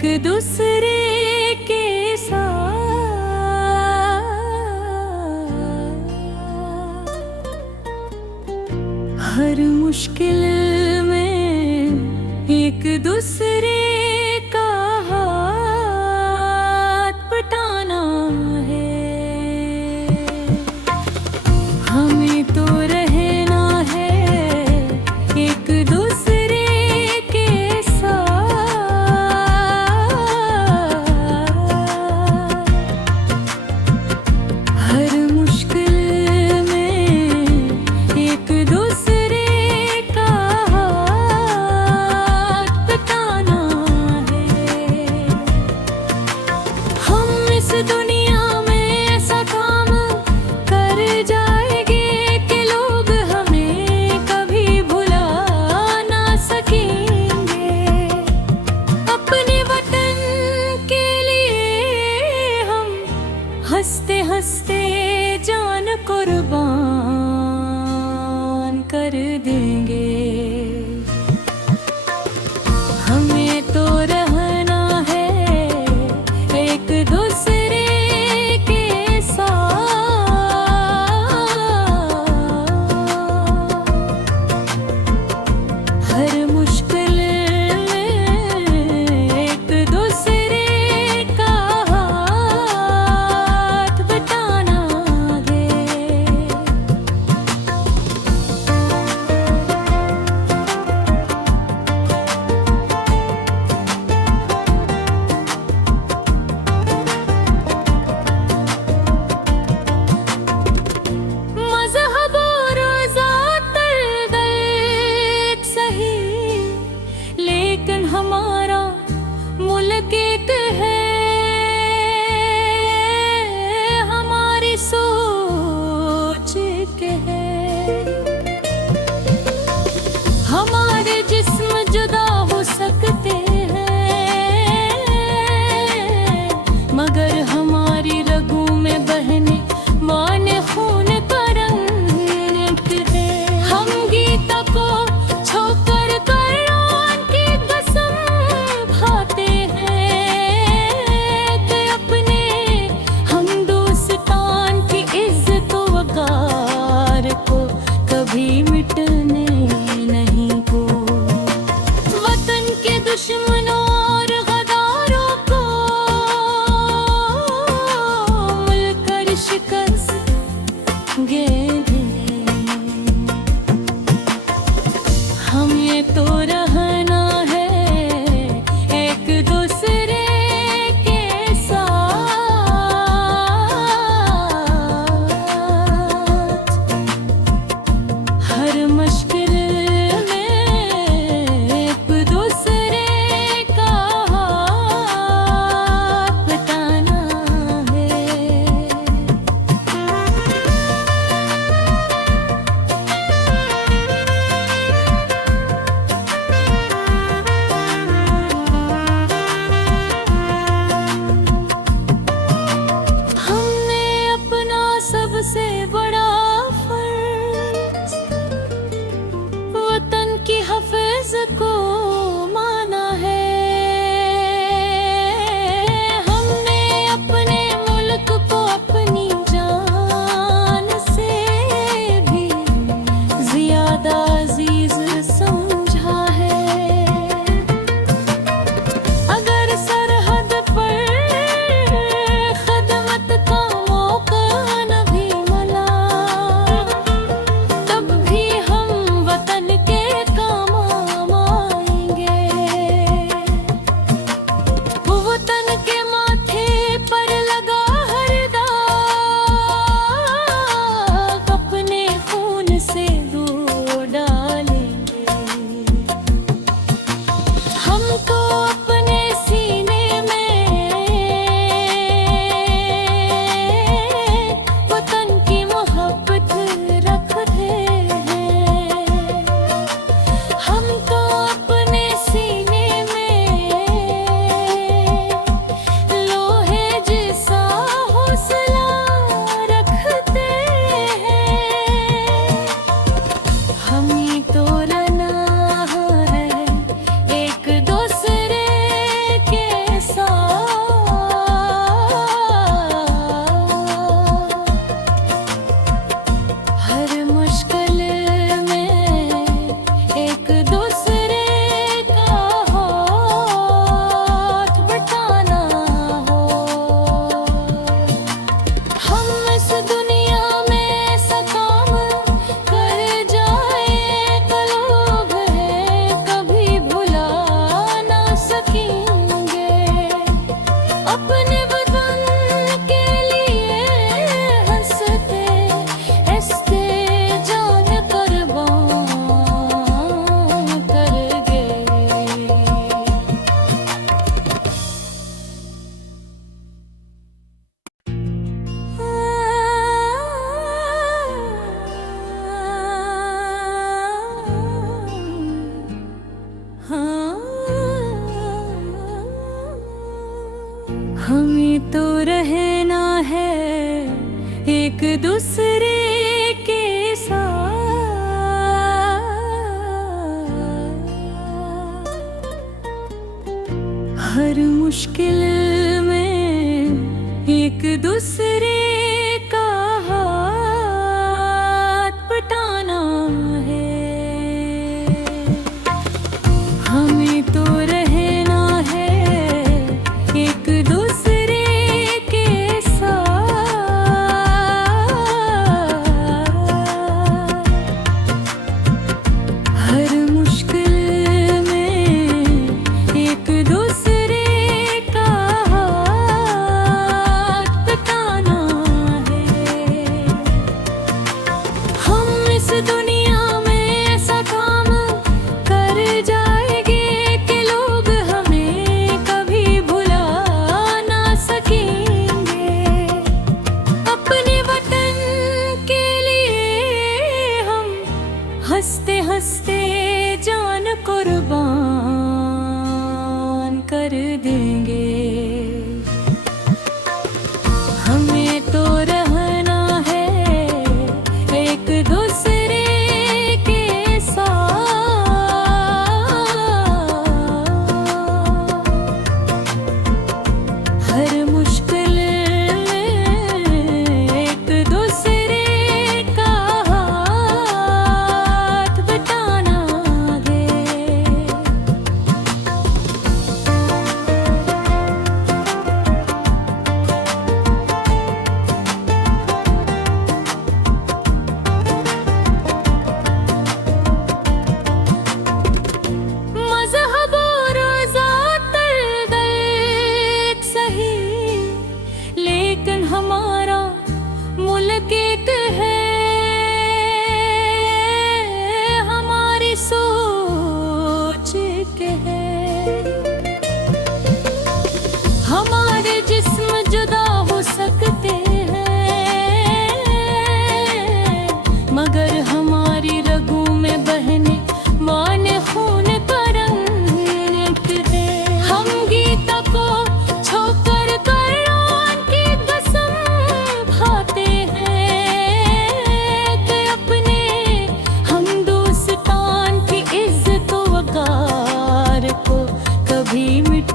एक दूसरे के साथ हर मुश्किल में एक दूसरे का हाथ बटाना है। हमें तो रहना है एक दूसरे के साथ हर मुश्किल में एक दूसरे का हाथ बटाना है। हम इस दुनिया में ऐसा काम कर जाएंगे कि लोग हमें कभी भुला ना सकेंगे। अपने वतन के लिए हम हंसते हंसते जान कुर्बान कर देंगे। हमें तो रहना है एक दूसरे के साथ हर मुश्किल में एक दूसरे का हाथ बटाना है। मज़हब और ज़ात एक सही, लेकिन हमारा मुल्क एक है। हमारी सोच एक है। हमारे जिस्म जुदा हो सकते हैं मगर हमारी रगों में बहने माने खून का रंग एक है। हम गीता को छोकर कुरान की कसम खाते हैं कि अपने हमदोस्तान की इज्जत वकार को कभी मिटने नहीं को। वतन के दुश्मनों और गद्दारों को मिलकर शिकस्त गेंदे। हमें तो रहना है एक दूसरे के साथ हर मुश्किल में एक दूसरे का हाथ बटाना है। हमने अपना सबसे बड़ा फर्ज वतन की हफ़्ज़ को माना है। हमने अपने मुल्क को अपनी जान से भी ज़्यादा अज़ीज़ समझा है। अगर सरहद पर खदमत का मौका न भी मिला तब भी हम वतन के काम आएंगे। वतन के माथे पर लगा हर दाग अपने खून से धो डालेंगे। हम तो अपने सीने में वतन की मोहब्बत रखते हैं। हम तो अपने सीने में लोहे जैसा हौसला रखते हैं। हमें तो रहना है एक दूसरे हमें तो रहना है एक दूसरे के साथ, हर मुश्किल में एक दूसरे का हाथ बटाना है। हमें तो रहना है एक दूसरे के साथ, हर मुश्किल में एक दूसरे का हाथ बटाना है। हम इस दुनिया में ऐसा काम कर जाएंगे कि लोग हमें कभी भुला ना सकेंगे। अपने वतन के लिए हम हंसते हंसते जान कुर्बान कर देंगे। हमें तो रहना है एक दूसरे के साथ, हर मुश्किल एक दूसरे का हाथ बटाना है। मज़हब और ज़ात एक सही, लेकिन हमारा मुल्क एक है। हमारी सोच एक है। हमारे जिस्म जुदा हो सकते हैं, मगर हमारी रगों में बहने माने खून का रंग एक है। हम गीता को छोकर कुरान की कसम खाते हैं कि अपने हिंदुस्तान की इज्जत व वक़ार को कभी मिट